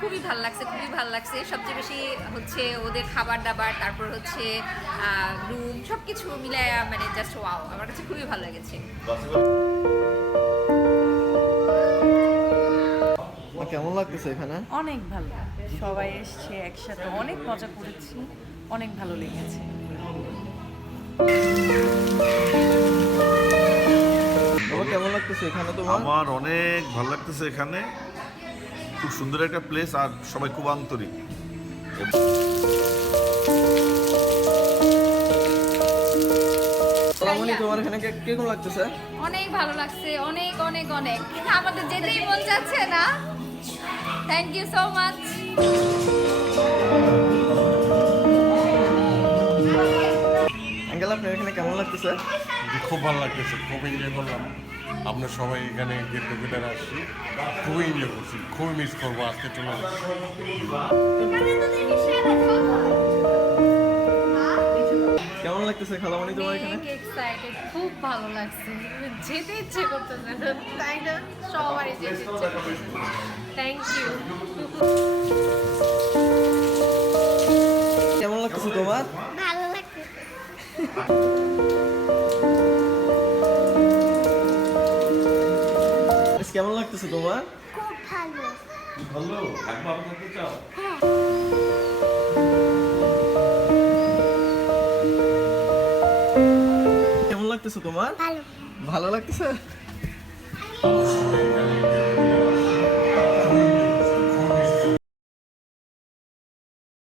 খুবই ভালো লাগছে, খুবই ভালো লাগছে। সবচেয়ে বেশি হচ্ছে ওদের খাবার দাবার, তারপর হচ্ছে রুম, সব কিছু মিলায় মানে জাস্ট ওয়াও, আমার কাছে খুবই ভালো লেগেছে। কেমন লাগতেছে এখানে? অনেক ভালো, সবাই এসছে একসাথে, অনেক মজা করেছি, অনেক ভালো লেগেছে। তোমার কেমন লাগতেছে এখানে তোমার? আমার অনেক ভালো লাগতেছে এখানে, খুব সুন্দর একটা প্লেস আর সবাই খুব আন্তরিক। তোমার এখানে কিরকম লাগতেছে? অনেক ভালো লাগছে, অনেক অনেক অনেক, আমাদের যেতেই মন যাচ্ছে না। Thank you so much. Uncle আপনার এখানে কেমন লাগতেছে? খুব ভালো লাগতেছে, খুব এনজয় করলাম। আমরা সবাই এখানে গেট টুগেদার আসছি, খুবই এনজয় করছি, খুবই মিস করবো আজকে চলে যাচ্ছি। কেমন লাগতেছে খালামণি তোমার এখানে? অনেক এক্সাইটেড, খুব ভালো লাগছে, যেতে ইচ্ছে করতেছে না, তাই না? সবারই যেতে ইচ্ছে করতেছে। Thank you. কেমন লাগতেছে তোমার? ভালো লাগছে। কেমন লাগতেছে তোমার? খুব ভালো। ভালো একবার থাকতে চাও? কেমন লাগতেছে তোমার? ভালো। ভালো লাগতেছে?